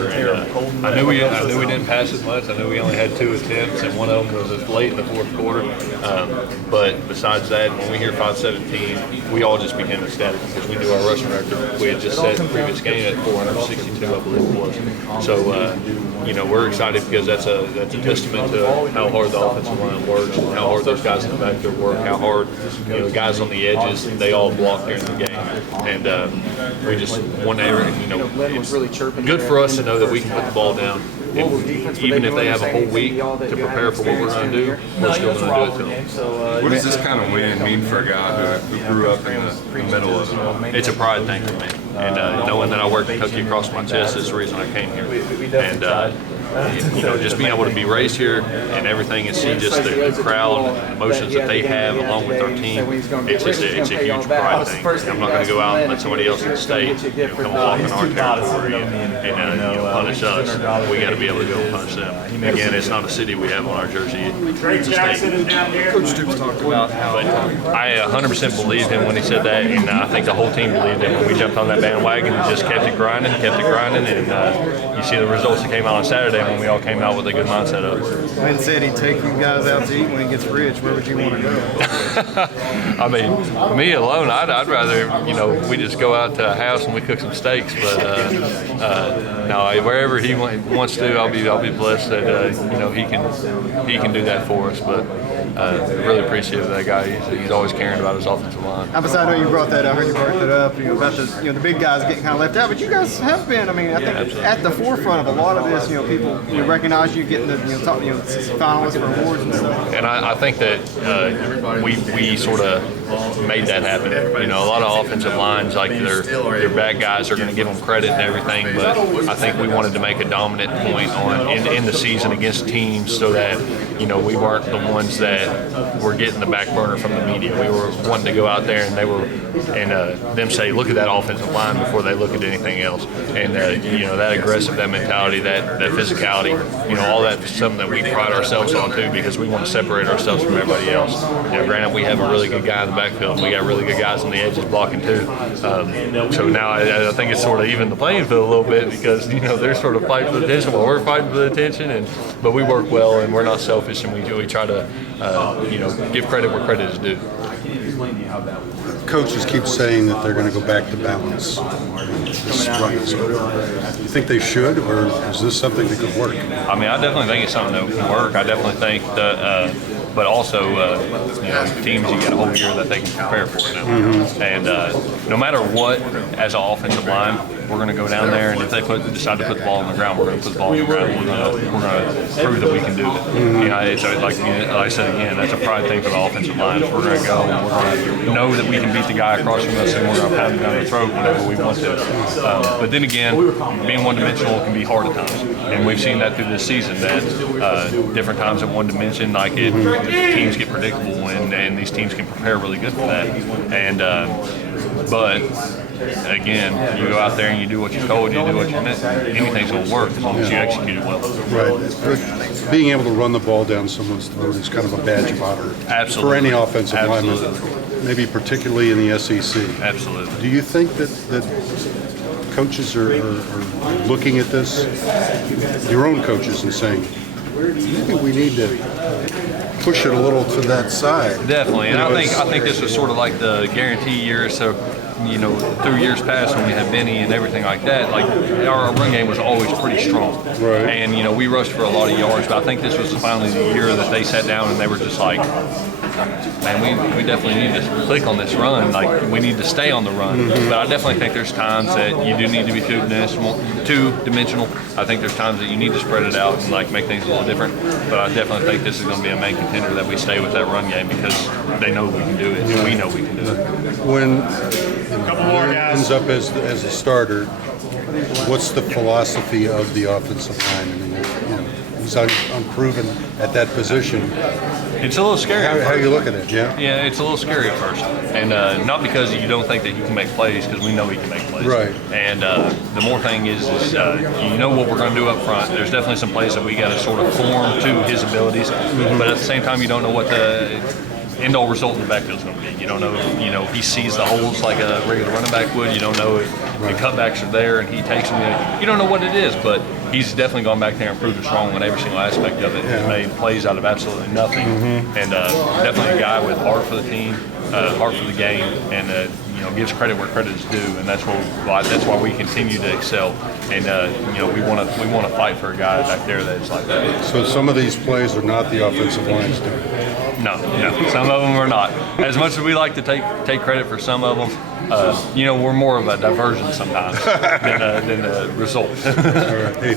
And I knew we didn't pass as much. I knew we only had 2 attempts, and one of them was late in the fourth quarter. But besides that, when we hear 517, we all just became ecstatic because we knew our rushing record. We had just set the previous game at 462, I believe it was. So, we're excited because that's a testament to how hard the offensive line works, and how hard those guys in the backfield work, how hard the guys on the edges, they all block during the game. And we just want to, it's good for us to know that we can put the ball down. And even if they have a whole week to prepare for what we're going to do, we're still going to do it to them. What does this kind of win mean for a guy who grew up in the middle of it? It's a pride thing for me. And knowing that I wear Kentucky across my chest is the reason I came here. And just being able to be raised here and everything, and see just the crowd and the emotions that they have along with our team, it's a huge pride thing. I'm not going to go out and let somebody else in the state come walk in our territory and punish us. We got to be able to go and punish them. Again, it's not a city we have on our jersey; it's a state. Coach Stoops talked about how. I 100% believed him when he said that, and I think the whole team believed him when we jumped on that bandwagon and just kept it grinding, and you see the results that came out on Saturday when we all came out with a good mindset of it. Lynn said he'd take you guys out to eat when he gets rich. Where would you want to go? I mean, me alone, I'd rather, we just go out to a house and we cook some steaks. But no, wherever he wants to, I'll be blessed that he can do that for us. But really appreciate that guy. He's always caring about his offensive line. I know you brought that. I heard you brought that up. About the big guys getting kind of left out, but you guys have been. I think absolutely. At the forefront of a lot of this. People recognize you getting the finalists for awards and stuff. And I think that we sort of made that happen. A lot of offensive lines, like their bad guys, are going to give them credit and everything, but I think we wanted to make a dominant point in the season against teams so that we weren't the ones that were getting the back burner from the media. We were wanting to go out there and them say, look at that offensive line before they look at anything else. And that aggressive, that mentality, that physicality, all that is something that we pride ourselves on too, because we want to separate ourselves from everybody else. Granted, we have a really good guy in the backfield, and we got really good guys on the edges blocking too. So now I think it's sort of even the playing field a little bit, because they're sort of fighting for the attention while we're fighting for the attention, but we work well and we're not selfish, and we try to give credit where credit is due. Coaches keep saying that they're going to go back to balance. This run is over. Do you think they should, or is this something that could work? I definitely think it's something that can work. I definitely think that, but also, teams, you get a whole year that they can prepare for now. Mm-hmm. And no matter what, as an offensive line, we're going to go down there, and if they decide to put the ball on the ground, we're going to put the ball on the ground. We're going to prove that we can do it. It's like I said again, that's a pride thing for the offensive line. We're going to go and we're going to know that we can beat the guy across from us, and we're going to pat him down the throat whenever we want to. But then again, being one-dimensional can be hard at times, and we've seen that through this season. That different times in one dimension, teams get predictable, and these teams can prepare really good for that. And but again, you go out there and you do what you're told, you do what you're meant. Anything's going to work as long as you execute it well. Right. Being able to run the ball down someone's throat is kind of a badge of honor. Absolutely. For any offensive lineman, maybe particularly in the SEC. Absolutely. Do you think that coaches are looking at this, your own coaches, and saying, maybe we need to push it a little to that side? Definitely, and I think this was sort of like the guarantee year. So, through years past when we had Benny and everything like that, like our run game was always pretty strong. Right. And we rushed for a lot of yards, but I think this was finally the year that they sat down and they were just like, man, we definitely need to click on this run. Like, we need to stay on the run. Mm-hmm. But I definitely think there's times that you do need to be two-dimensional. I think there's times that you need to spread it out and make things a little different. But I definitely think this is going to be a main contender that we stay with that run game, because they know we can do it, and we know we can do it. When ends up as a starter, what's the philosophy of the offensive line? He's unproven at that position. It's a little scary. How you look at it, yeah? Yeah, it's a little scary at first. And not because you don't think that he can make plays, because we know he can make plays. Right. And the more thing is what we're going to do up front. There's definitely some plays that we got to sort of form to his abilities. Mm-hmm. But at the same time, you don't know what the end-all result in the backfield is going to be. You don't know if he sees the holes like a regular running back would. You don't know if and cutbacks are there, and he takes them. You don't know what it is, but he's definitely gone back there and proved us wrong on every single aspect of it. He made plays out of absolutely nothing, and definitely a guy with heart for the team, heart for the game, and gives credit where credit is due, and that's why we continue to excel. And we want to fight for a guy back there that's like that. So some of these plays are not the offensive line's doing. No, some of them are not. As much as we like to take credit for some of them, we're more of a diversion sometimes than a result. All right. Hey,